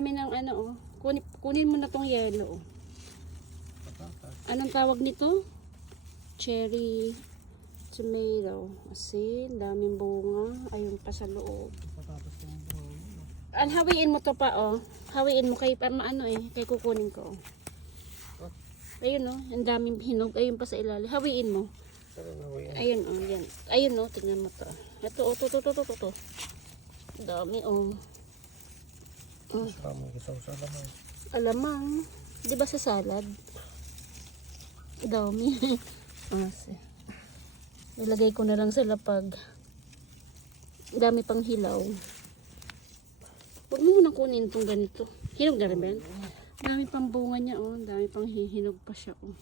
Kami ng ano oh. Kunin mo na tong yellow. Oh. Anong tawag nito? Cherry tomato. Asin, daming bunga. Ayun pa sa loob. Hawiin mo to pa oh. Hawiin mo kay ano kay kukunin ko. Ayun oh, ang daming hinog. Ayun pa sa ilalim. Hawiin mo. Ayun oh, yan. Ayun oh, tingnan mo to. Ito oh, to. Dami oh. Alamang. Di ba sa salad? Dami. Nilagay ko na lang sila pag dami pang hilaw. Huwag mo munang kunin itong ganito. Hinog na rin ba yan? Dami pang bunga niya oh. Dami pang hinog pa siya oh.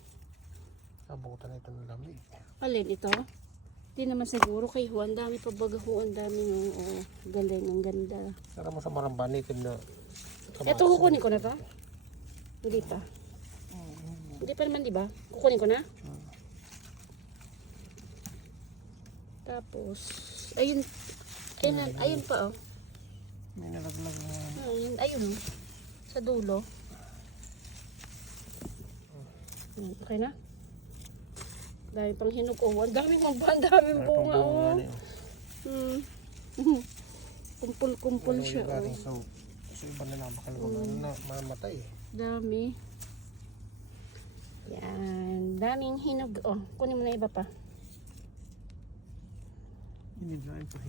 Sabutan ito ng lamig. Alin ito? Hindi naman siguro kay Juan. Dami pa baga ho. Ang dami ng oh. Galing. Ang ganda. Sara mo sa marambanitin na. Ito kukunin ko na to? Hindi pa. Hindi pa naman, di ba? Kukunin ko na. Tapos, ayun pa oh. May nalaglag na. Ayun oh. Sa dulo. Okay na? Dami pang hinog oh. Ang daming bunga oh. Kumpul-kumpul siya oh. So iba na lang na mamatay. Dami. Yan. Daming hinog. Oh, kunin mo na iba pa. Hindi na ito.